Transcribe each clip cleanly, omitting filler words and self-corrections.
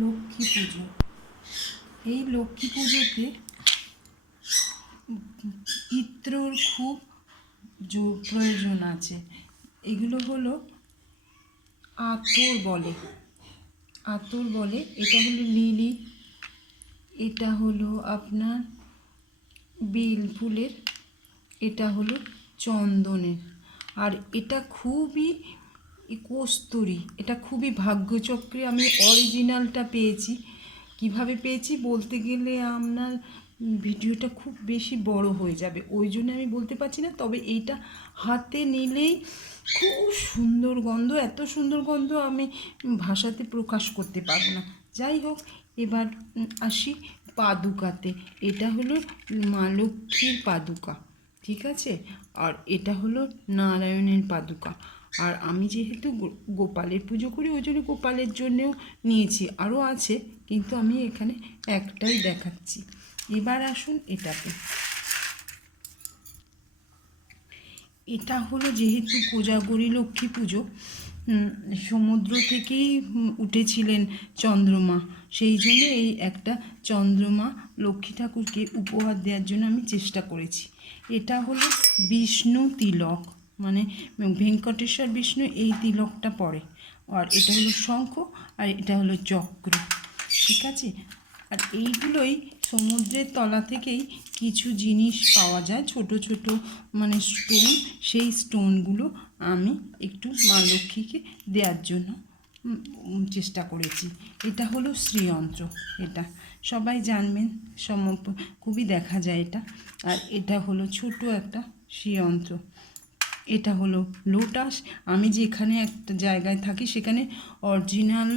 লক্ষ্মী পুজো। এই লক্ষ্মী পুজোতে ইত্রর খুব প্রয়োজন আছে। এগুলো হলো আতর বলে, এটা হলো লিলি, এটা হলো আপনার বেল ফুলের, এটা হলো চন্দনের, আর এটা খুবই কস্তুরী। এটা খুবই ভাগ্যচক্রে আমি অরিজিনালটা পেয়েছি। কিভাবে পেয়েছি বলতে গেলে আপনার ভিডিওটা খুব বেশি বড় হয়ে যাবে, ওই জন্য আমি বলতে পারছি না। তবে এইটা হাতে নিলেই খুব সুন্দর গন্ধ, এত সুন্দর গন্ধ আমি ভাষাতে প্রকাশ করতে পারবো না। যাই হোক, এবার আসি পাদুকাতে। এটা হলো মা লক্ষ্মীর পাদুকা, ঠিক আছে। আর এটা হলো নারায়ণের পাদুকা। আর আমি যেহেতু গোপালের পুজো করি, ওই জন্য গোপালের জন্যেও নিয়েছি, আরও আছে, কিন্তু আমি এখানে একটাই দেখাচ্ছি। এবার আসুন এটাতে। এটা হলো যেহেতু কোজাগরী লক্ষ্মী পুজো, সমুদ্র থেকেই উঠেছিলেন চন্দ্রমা, সেই জন্য এই একটা চন্দ্রমা লক্ষ্মী ঠাকুরকে উপহার দেওয়ার জন্য আমি চেষ্টা করেছি। এটা হলো বিষ্ণু তিলক, মানে ভেঙ্কটেশ্বর বিষ্ণু এই তিলকটা পরে। আর এটা হলো শঙ্খ, আর এটা হলো চক্র, ঠিক আছে। আর এইগুলোই সমুদ্রের তলা থেকেই কিছু জিনিস পাওয়া যায়, ছোট ছোট মানে স্টোন। সেই স্টোনগুলো আমি একটু মা লক্ষ্মীকে দেওয়ার জন্য চেষ্টা করেছি। এটা হলো শ্রীযন্ত্র, এটা সবাই জানবেন, খুবই দেখা যায় এটা। আর এটা হলো ছোট একটা শ্রীযন্ত্র। এটা হলো লোটাস। আমি যেখানে একটা জায়গায় থাকি সেখানে অরিজিনাল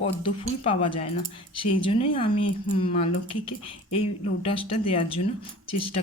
পদ্ম ফুল পাওয়া যায় না, সেই জন্যই আমি মা লক্ষ্মীকে এই লোটাসটা দেওয়ার জন্য চেষ্টা